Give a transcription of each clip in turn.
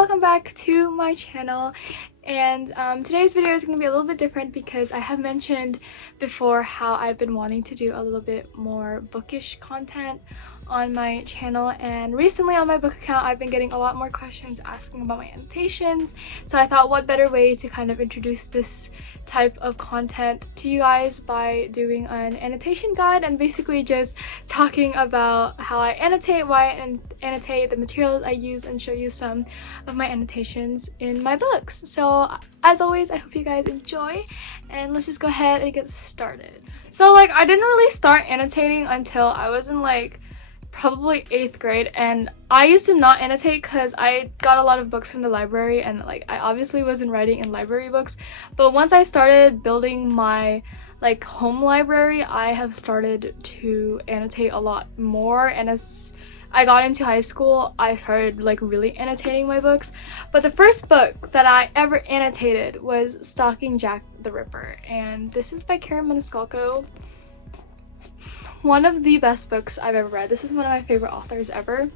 welcome back to my channel. And today's video is going to be a little bit different because I have mentioned before how I've been wanting to do a little bit more bookish content on my channel, and recently on my book account I've been getting a lot more questions asking about my annotations, so I thought what better way to kind of introduce this type of content to you guys by doing an annotation guide and basically just talking about how I annotate, why I annotate, the materials I use, and show you some of my annotations in my books. So as always, I hope you guys enjoy, and let's just go ahead and get started. So I didn't really start annotating until I was in probably 8th grade, and I used to not annotate because I got a lot of books from the library, and I obviously wasn't writing in library books. But once I started building my home library, I have started to annotate a lot more, and as I got into high school, I started really annotating my books. But the first book that I ever annotated was Stalking Jack the Ripper, and this is by Karen Maniscalco. One of the best books I've ever read. This is one of my favorite authors ever.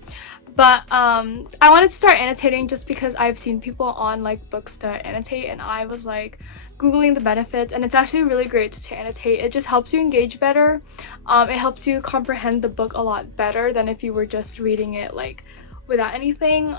But I wanted to start annotating just because I've seen people on books to annotate, and I was googling the benefits, and it's actually really great to annotate. It just helps you engage better. It helps you comprehend the book a lot better than if you were just reading it without anything.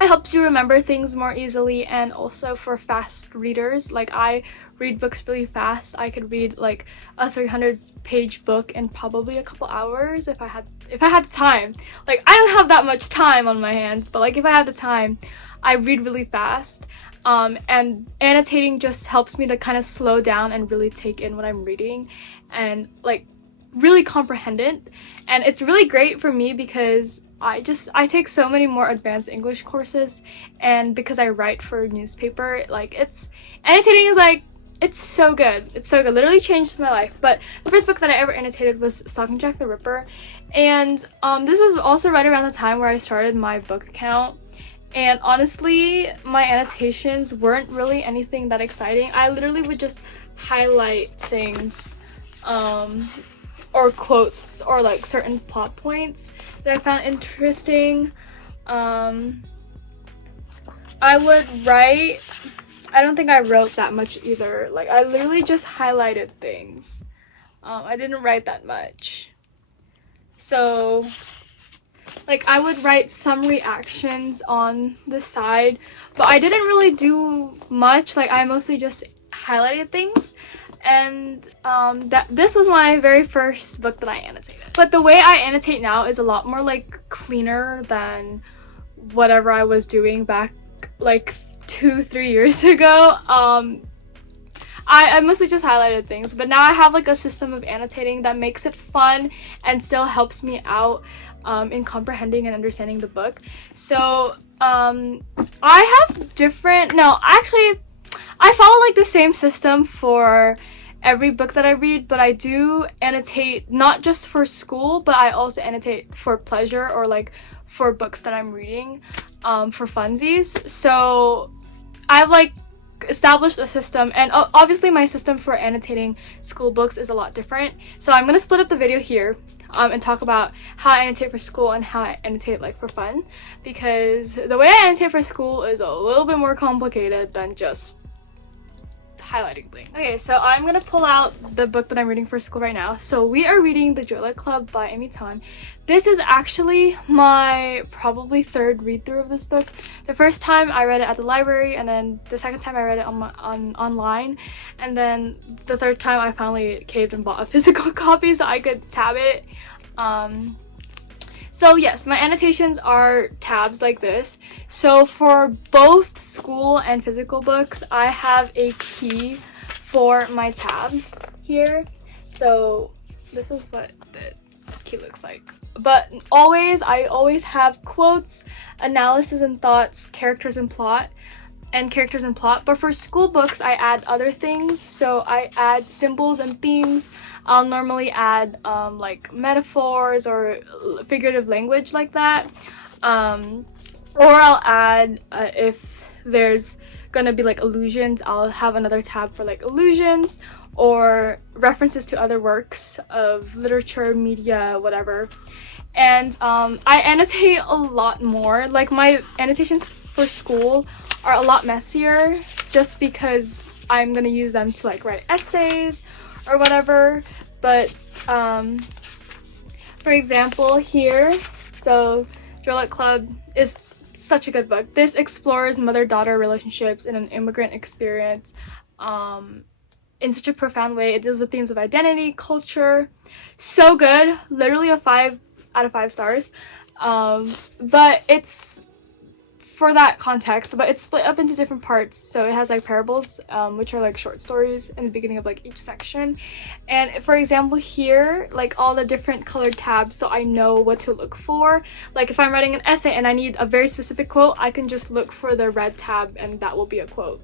It helps you remember things more easily, and also for fast readers, I read books really fast. I could read a 300-page book in probably a couple hours if I had the time. I don't have that much time on my hands, but if I had the time, I read really fast. And annotating just helps me to kind of slow down and really take in what I'm reading and really comprehend it. And it's really great for me because I take so many more advanced English courses, and because I write for a newspaper, annotating is it's so good. It's so good. Literally changed my life. But the first book that I ever annotated was Stalking Jack the Ripper, and this was also right around the time where I started my book account. And honestly, my annotations weren't really anything that exciting. I literally would just highlight things, or quotes, or certain plot points that I found interesting. I would write. I don't think I wrote that much either. I literally just highlighted things. I didn't write that much. So I would write some reactions on the side, but I didn't really do much. I mostly just highlighted things. And this was my very first book that I annotated. But the way I annotate now is a lot more cleaner than whatever I was doing back 2-3 years ago. I mostly just highlighted things, but now I have a system of annotating that makes it fun and still helps me out in comprehending and understanding the book. So I have different, no, actually I follow the same system for every book that I read, but I do annotate not just for school, but I also annotate for pleasure, or for books that I'm reading for funsies. So I've established a system, and obviously my system for annotating school books is a lot different. So I'm gonna split up the video here and talk about how I annotate for school and how I annotate for fun, because the way I annotate for school is a little bit more complicated than just highlighting things. Okay, so I'm gonna pull out the book that I'm reading for school right now. So we are reading The Joy Luck Club by Amy Tan. This is actually my probably 3rd read through of this book. The first time I read it at the library, and then the second time I read it online, and then the third time I finally caved and bought a physical copy so I could tab it. So yes, my annotations are tabs like this. So for both school and physical books, I have a key for my tabs here. So this is what the key looks like. But I always have quotes, analysis and thoughts, characters and plot. But for school books, I add other things. So I add symbols and themes. I'll normally add metaphors or figurative language like that, or I'll add if there's gonna be allusions, I'll have another tab for allusions or references to other works of literature, media, whatever. And I annotate a lot more. My annotations for school are a lot messier, just because I'm gonna use them to like write essays or whatever. But for example here, so Joy Luck Club is such a good book. This explores mother-daughter relationships in an immigrant experience in such a profound way. It deals with themes of identity, culture. So good. Literally a 5 out of 5 stars. But it's for that context, but it's split up into different parts. So it has like parables, which are like short stories in the beginning of like each section. And for example here, like all the different colored tabs, so I know what to look for. Like if I'm writing an essay and I need a very specific quote, I can just look for the red tab and that will be a quote.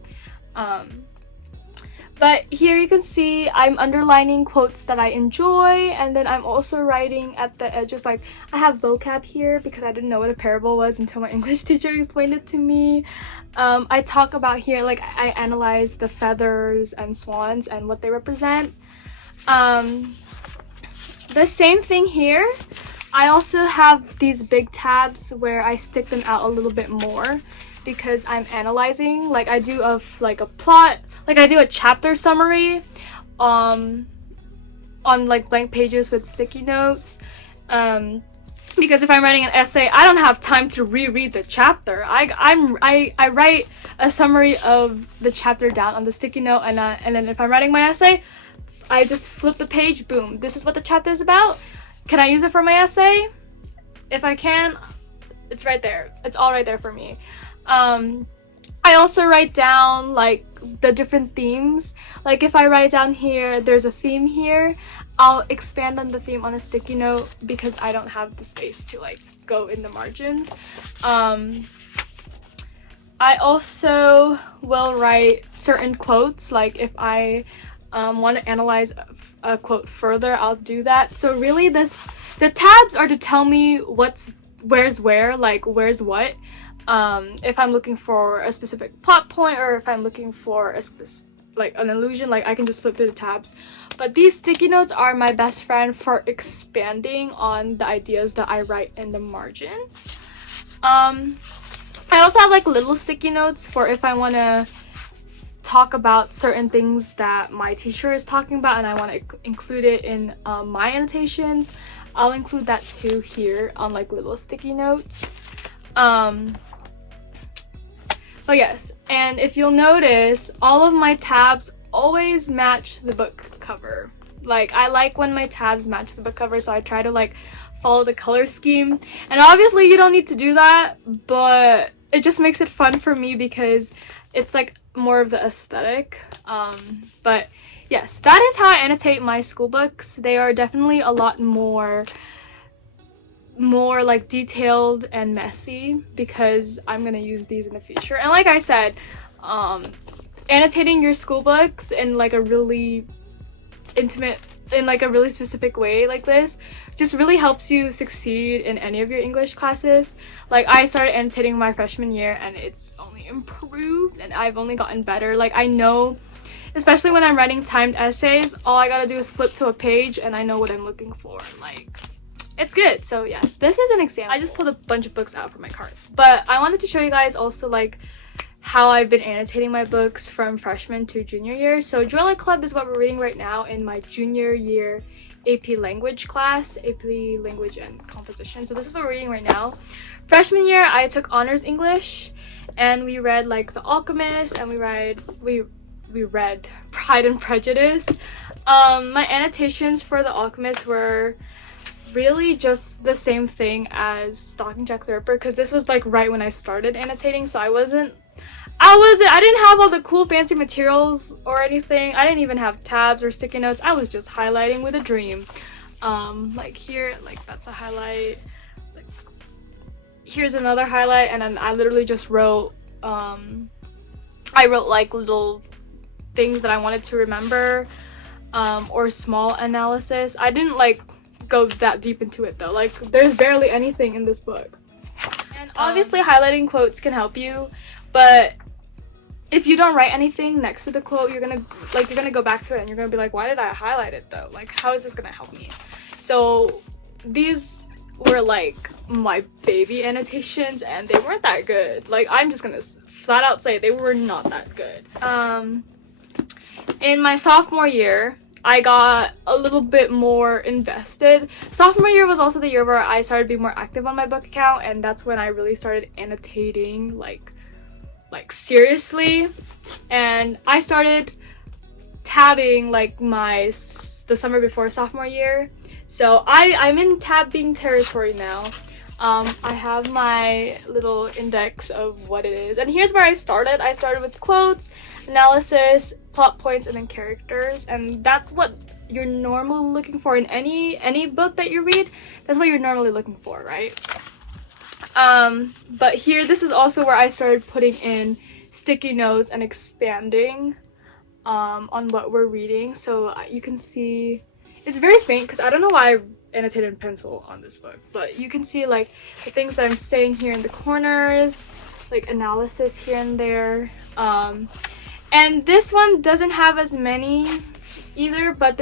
But here you can see I'm underlining quotes that I enjoy, and then I'm also writing at the edges. Like I have vocab here because I didn't know what a parable was until my English teacher explained it to me. I talk about here, like I analyze the feathers and swans and what they represent. The same thing here. I also have these big tabs where I stick them out a little bit more, because I'm analyzing. Like I do a plot, like I do a chapter summary on like blank pages with sticky notes, because if I'm writing an essay, I don't have time to reread the chapter. I write a summary of the chapter down on the sticky note, and then if I'm writing my essay, I just flip the page, boom, this is what the chapter is about. Can I use it for my essay? If I can, it's right there. It's all right there for me. I also write down like the different themes. Like if I write down here, there's a theme here, I'll expand on the theme on a sticky note because I don't have the space to like go in the margins. I also will write certain quotes. Like if I want to analyze a quote further, I'll do that. So really the tabs are to tell me where's where, like where's what. If I'm looking for a specific plot point, or if I'm looking for like an illusion, like I can just flip through the tabs. But these sticky notes are my best friend for expanding on the ideas that I write in the margins. I also have like little sticky notes for if I want to talk about certain things that my teacher is talking about and I want to include it in my annotations. I'll include that too here on like little sticky notes. But yes, and if you'll notice, all of my tabs always match the book cover. Like I like when my tabs match the book cover, so I try to like follow the color scheme. And obviously you don't need to do that, but it just makes it fun for me because it's like more of the aesthetic. But yes, that is how I annotate my school books. They are definitely a lot more like detailed and messy because I'm gonna use these in the future. And like I said, annotating your school books in like a really intimate, in like a really specific way like this just really helps you succeed in any of your English classes. Like I started annotating my freshman year and it's only improved and I've only gotten better. Like I know, especially when I'm writing timed essays, all I gotta do is flip to a page and I know what I'm looking for. Like it's good. So yes, this is an example. I just pulled a bunch of books out from my cart, but I wanted to show you guys also like how I've been annotating my books from freshman to junior year. So Joy Luck Club is what we're reading right now in my junior year AP language class, AP language and composition. So this is what we're reading right now. Freshman year I took honors English and we read like The Alchemist, and we read Pride and Prejudice. My annotations for The Alchemist were really just the same thing as Stalking Jack the Ripper, because this was like right when I started annotating, so I didn't have all the cool fancy materials or anything. I didn't even have tabs or sticky notes. I was just highlighting with a dream. Like here, like that's a highlight, like here's another highlight, and then I literally just wrote I wrote like little things that I wanted to remember, or small analysis. I didn't like go that deep into it though. Like there's barely anything in this book. And obviously highlighting quotes can help you, but if you don't write anything next to the quote, you're gonna go back to it and you're gonna be like, why did I highlight it though? Like how is this gonna help me? So these were like my baby annotations, and they weren't that good. Like, I'm just gonna flat out say they were not that good. In my sophomore year, I got a little bit more invested. Sophomore year was also the year where I started being more active on my book account, and that's when I really started annotating like seriously. And I started tabbing like the summer before sophomore year, so I'm in tabbing territory now. I have my little index of what it is, and here's where I started. I started with quotes, analysis, plot points, and then characters, and that's what you're normally looking for in any book that you read. That's what you're normally looking for, right? But here, this is also where I started putting in sticky notes and expanding on what we're reading. So you can see it's very faint because I don't know why I annotated in pencil on this book, but you can see like the things that I'm saying here in the corners, like analysis here and there. And this one doesn't have as many either, but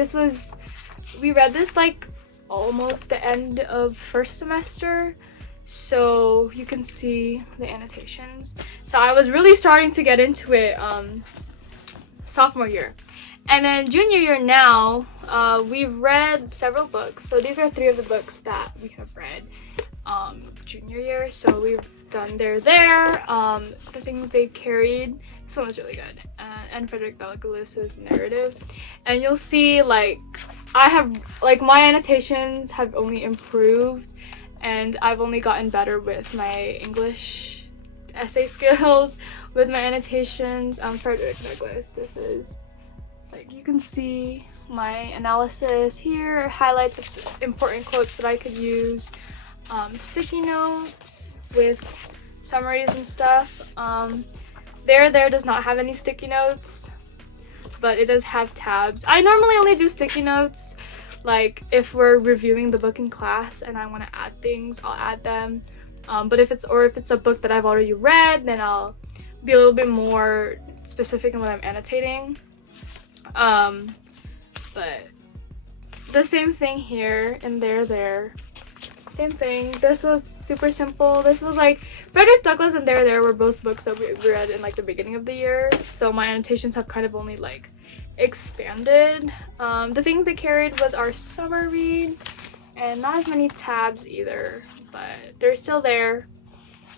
we read this like almost the end of first semester, so you can see the annotations. So I was really starting to get into it sophomore year. And then junior year now, we've read several books. So these are 3 of the books that we have read junior year. So we've done there. The things they carried. This one was really good. And Frederick Douglass's narrative. And you'll see like I have like my annotations have only improved, and I've only gotten better with my English essay skills with my annotations. Frederick Douglass, this is like you can see my analysis here, highlights of important quotes that I could use, sticky notes with summaries and stuff. There does not have any sticky notes, but it does have tabs. I normally only do sticky notes like if we're reviewing the book in class and I want to add things, I'll add them. But if it's a book that I've already read, then I'll be a little bit more specific in what I'm annotating. But the same thing here and there. Same thing. This was super simple. This was like Frederick Douglass and There were both books that we read in like the beginning of the year, so my annotations have kind of only like expanded. The things they carried was our summer read, and not as many tabs either, but they're still there.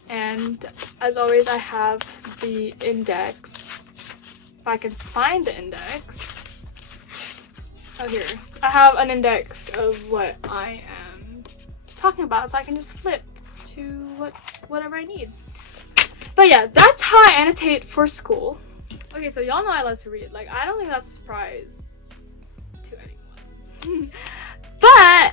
And as always, I have the index. If I can find the index. Oh, here. I have an index of what I am talking about, so I can just flip to whatever I need. But yeah, that's how I annotate for school. Okay, so y'all know I love to read. Like, I don't think that's a surprise to anyone. But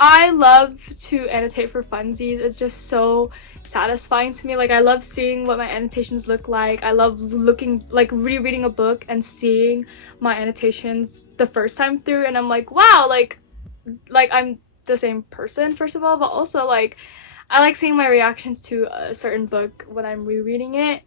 I love to annotate for funsies. It's just so satisfying to me. Like, I love seeing what my annotations look like. I love rereading a book and seeing my annotations the first time through, and I'm like, wow, like I'm the same person, first of all, but also like I like seeing my reactions to a certain book when I'm rereading it.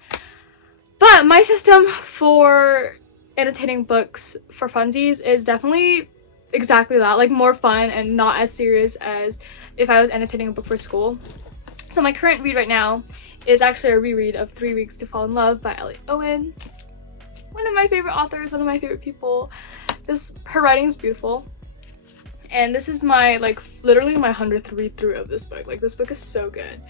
But my system for annotating books for funsies is definitely exactly that, like more fun and not as serious as if I was annotating a book for school. So my current read right now is actually a reread of 3 Weeks to Fall in Love by Ellie Owen. One of my favorite authors, one of my favorite people. Her writing is beautiful. And this is my, like, literally my 100th read through of this book. Like, this book is so good.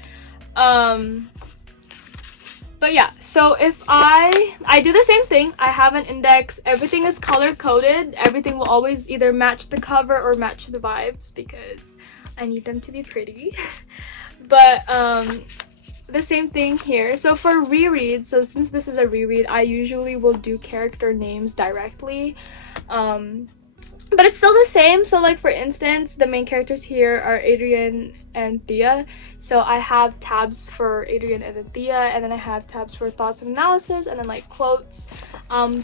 But yeah, so if I do the same thing. I have an index. Everything is color coded. Everything will always either match the cover or match the vibes because I need them to be pretty. But the same thing here. So for rereads, so since this is a reread, I usually will do character names directly. But it's still the same. So like for instance, the main characters here are Adrian and Thea. So I have tabs for Adrian and then Thea, and then I have tabs for thoughts and analysis, and then like quotes.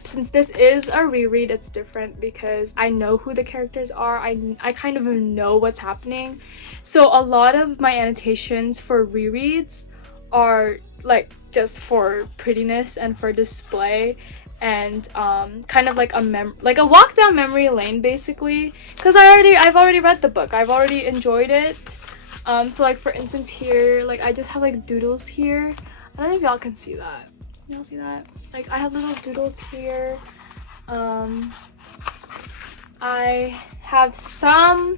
Since this is a reread, it's different because I know who the characters are. I kind of know what's happening. So a lot of my annotations for rereads are like just for prettiness and for display. and kind of like a walk down memory lane basically, because I've already read the book. I've already enjoyed it. So like for instance here, like I just have like doodles here. I don't know if y'all can see that. Y'all see that? Like I have little doodles here. I have some,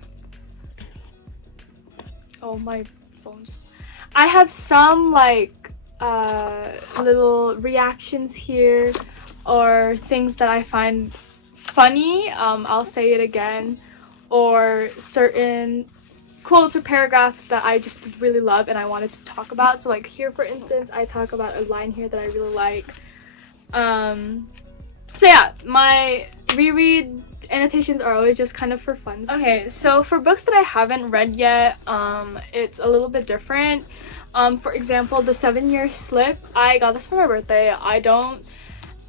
oh my phone just, I have some like little reactions here or things that I find funny, I'll say it again, or certain quotes or paragraphs that I just really love and I wanted to talk about. So like here for instance, I talk about a line here that I really like. So yeah, my reread annotations are always just kind of for fun. Okay, so for books that I haven't read yet, it's a little bit different. For example, The 7-Year Slip, I got this for my birthday. I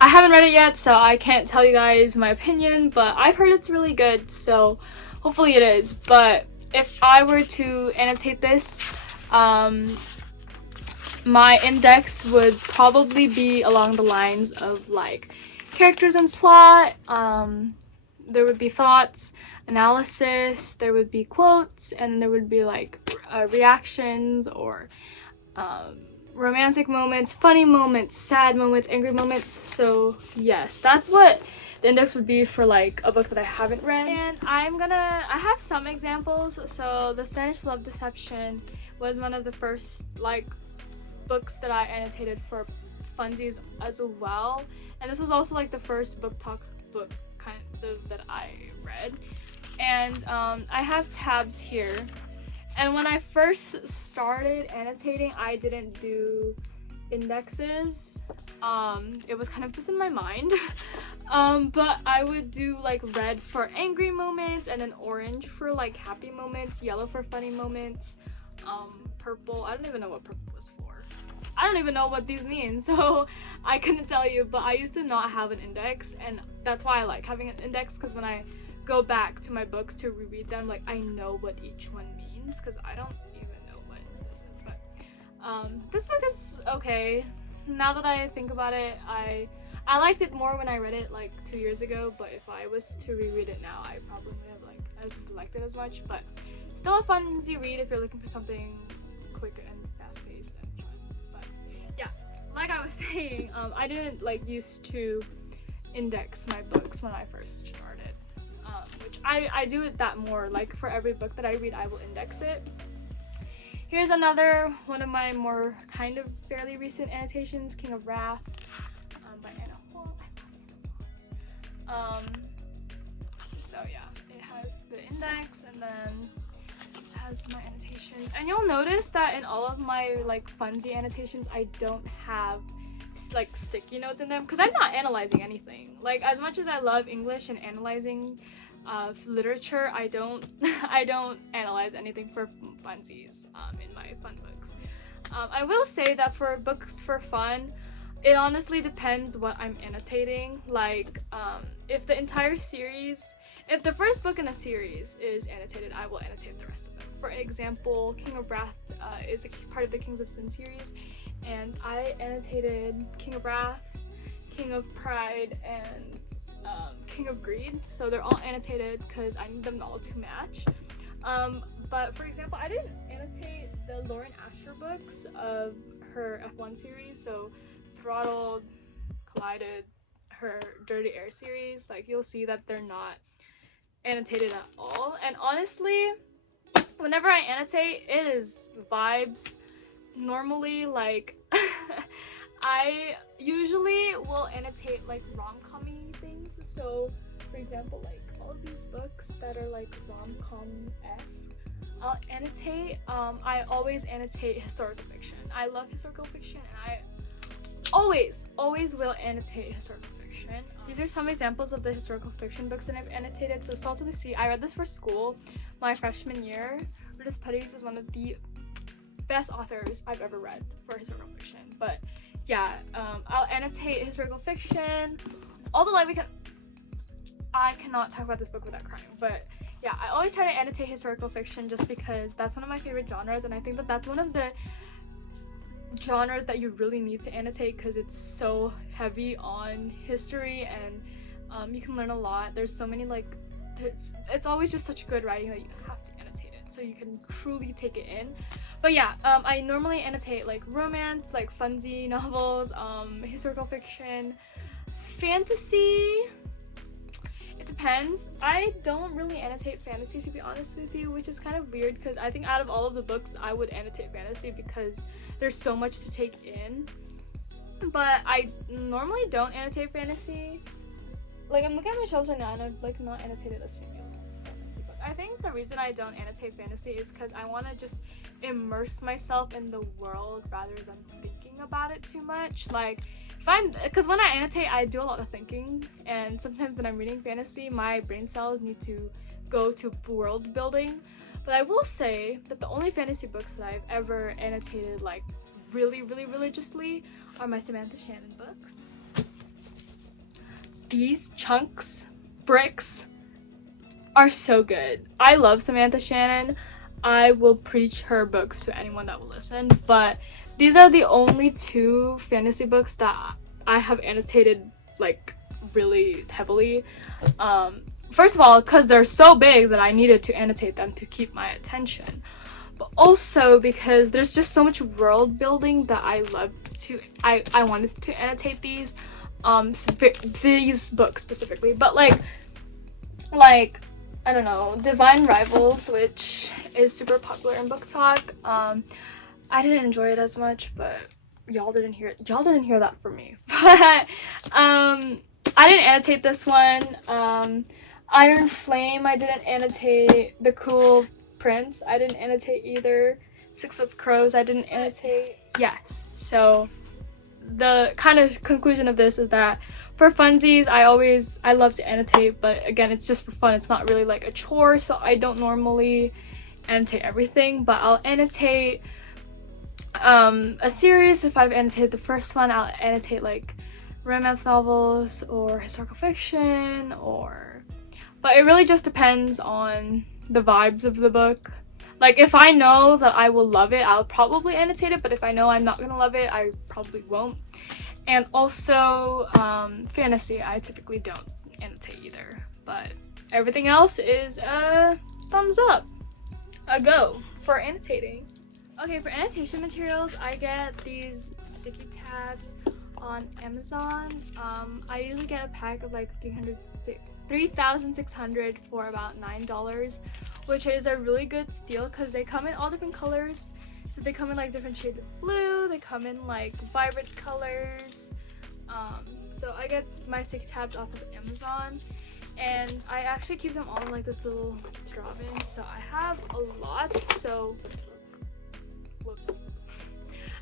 haven't read it yet, so I can't tell you guys my opinion, but I've heard it's really good, so hopefully it is. But if I were to annotate this, my index would probably be along the lines of like characters and plot, there would be thoughts, analysis, there would be quotes, and there would be like reactions or romantic moments, funny moments, sad moments, angry moments. So yes, that's what the index would be for like a book that I haven't read. And I have some examples. So The Spanish Love Deception was one of the first like books that I annotated for funsies as well, and this was also like the first book talk book kind of that I read. And I have tabs here, and when I first started annotating I didn't do indexes. It was kind of just in my mind. But I would do like red for angry moments, and then orange for like happy moments, yellow for funny moments, purple, I don't even know what purple was for. I don't even know what these mean, so I couldn't tell you. But I used to not have an index, and that's why I like having an index, because when I go back to my books to reread them, like I know what each one means, because I don't even know what this is. But this book is okay. Now that I think about it, I liked it more when I read it like 2 years ago, but if I was to reread it now, I probably would have like as liked it as much. But still a fun, easy read if you're looking for something quick and fast-paced and fun. But yeah, like I was saying, I didn't like used to index my books when I first started, which I do it that more. Like for every book that I read, I will index it. Here's another one of my more kind of fairly recent annotations, King of Wrath, by Anna Hall. I love Anna. So yeah, it has the index, and then it has my annotations. And you'll notice that in all of my like funsy annotations, I don't have like sticky notes in them, because I'm not analyzing anything. Like as much as I love English and analyzing literature, I don't analyze anything for funsies in my fun books. I will say that for books for fun, it honestly depends what I'm annotating. Like if the entire series, if the first book in a series is annotated, I will annotate the rest of them. For example, King of Wrath is part of the Kings of Sin series, and I annotated King of Wrath, King of Pride, and King of Greed. So they're all annotated because I need them all to match. But for example, I didn't annotate the Lauren Asher books of her F1 series, so Throttled, Collided, her Dirty Air series. Like you'll see that they're not annotated at all. And honestly, whenever I annotate, it is vibes. Normally, like I usually will annotate like rom-com-y things. So for example, like all of these books that are like rom-com-esque, I'll annotate. I always annotate historical fiction. I love historical fiction, and I always will annotate historical fiction. These are some examples of the historical fiction books that I've annotated. So Salt of the Sea, I read this for school my freshman year. Rita Pettis is one of the best authors I've ever read for historical fiction. But yeah, I'll annotate historical fiction. Although like I cannot talk about this book without crying. But yeah, I always try to annotate historical fiction just because that's one of my favorite genres, and I think that that's one of the genres that you really need to annotate because it's so heavy on history, and you can learn a lot. There's so many like it's always just such good writing that you have to annotate it so you can truly take it in. But yeah, I normally annotate like romance, like funsy novels, historical fiction, fantasy. It depends. I don't really annotate fantasy, to be honest with you, which is kind of weird because I think out of all of the books I would annotate fantasy because there's so much to take in. But I normally don't annotate fantasy. Like, I'm looking at my shelves right now and I've like not annotated a single fantasy book. I think the reason I don't annotate fantasy is because I want to just immerse myself in the world rather than thinking about it too much. Like, because when I annotate, I do a lot of thinking, and sometimes when I'm reading fantasy, my brain cells need to go to world building. But I will say that the only fantasy books that I've ever annotated like really religiously are my Samantha Shannon books. These chunks, bricks, are so good. I love Samantha Shannon. I will preach her books to anyone that will listen, but these are the only two fantasy books that I have annotated like really heavily. First of all, because they're so big that I needed to annotate them to keep my attention, but also because there's just so much world building that I wanted to annotate these books specifically. But like I don't know, Divine Rivals, which is super popular in book talk. I didn't enjoy it as much, but y'all didn't hear that from me. But I didn't annotate this one. Iron Flame, I didn't annotate. The Cruel Prince, I didn't annotate either. Six of Crows, I didn't annotate. Yes. So the kind of conclusion of this is that for funsies, I love to annotate, but again, it's just for fun. It's not really like a chore, so I don't normally annotate everything, but I'll annotate a series. If I've annotated the first one, I'll annotate like romance novels or historical fiction, but it really just depends on the vibes of the book. Like, if I know that I will love it, I'll probably annotate it, but if I know I'm not gonna love it, I probably won't. And also fantasy, I typically don't annotate either, but everything else is a thumbs up, a go for annotating. Okay, for annotation materials, I get these sticky tabs on Amazon. I usually get a pack of like 3,600 for about $9, which is a really good steal because they come in all different colors. So they come in like different shades of blue, they come in like vibrant colors. So I get my sticky tabs off of Amazon, and I actually keep them all in like this little drop-in. So I have a lot, so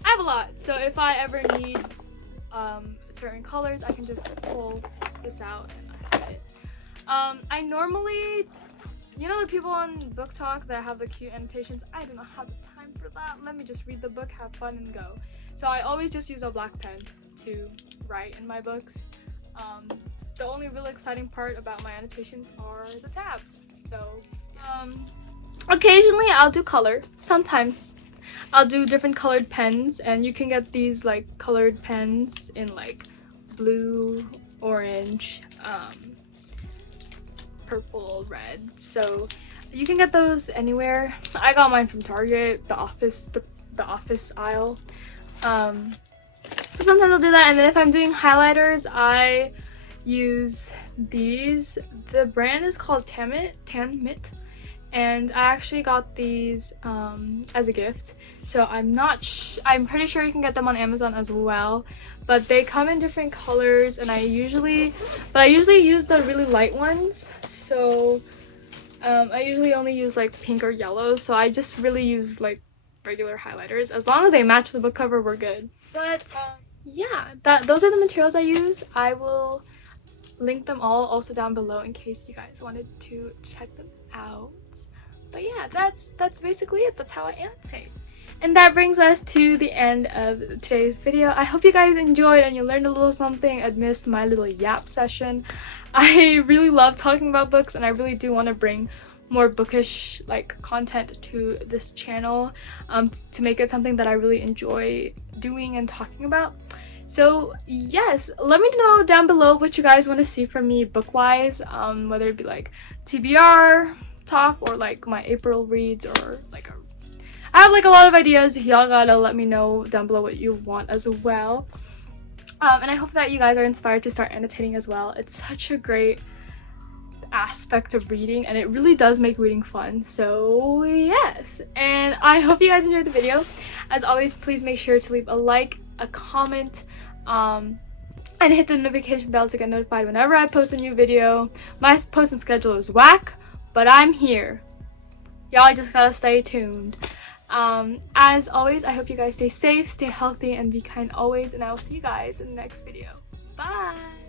I have a lot. So if I ever need certain colors, I can just pull this out and I have it. I normally, you know, the people on Book Talk that have the cute annotations, I do not have the time for that. Let me just read the book, have fun, and go. So I always just use a black pen to write in my books. The only really exciting part about my annotations are the tabs. So occasionally I'll do color. Sometimes I'll do different colored pens, and you can get these like colored pens in like blue, orange, purple, red. So you can get those anywhere. I got mine from Target, the office aisle. So sometimes I'll do that, and then if I'm doing highlighters, I use these. The brand is called Tanmit, and I actually got these as a gift. So I'm pretty sure you can get them on Amazon as well, but they come in different colors, and I usually use the really light ones. So I usually only use like pink or yellow, so I just really use like regular highlighters. As long as they match the book cover, we're good. But yeah, those are the materials I use. I will link them all also down below in case you guys wanted to check them out. But yeah, that's basically it. That's how I annotate. And that brings us to the end of today's video. I hope you guys enjoyed and you learned a little something amidst my little yap session. I really love talking about books, and I really do want to bring more bookish like content to this channel to make it something that I really enjoy doing and talking about. So yes, let me know down below what you guys want to see from me book-wise, whether it be like TBR talk or like my April reads, or like I have like a lot of ideas. Y'all gotta let me know down below what you want as well. And I hope that you guys are inspired to start annotating as well. It's such a great aspect of reading, and it really does make reading fun. So yes, and I hope you guys enjoyed the video. As always, please make sure to leave a like, a comment, and hit the notification bell to get notified whenever I post a new video. My posting schedule is whack, but I'm here. Y'all just gotta stay tuned. As always, I hope you guys stay safe, stay healthy, and be kind always, and I will see you guys in the next video. Bye!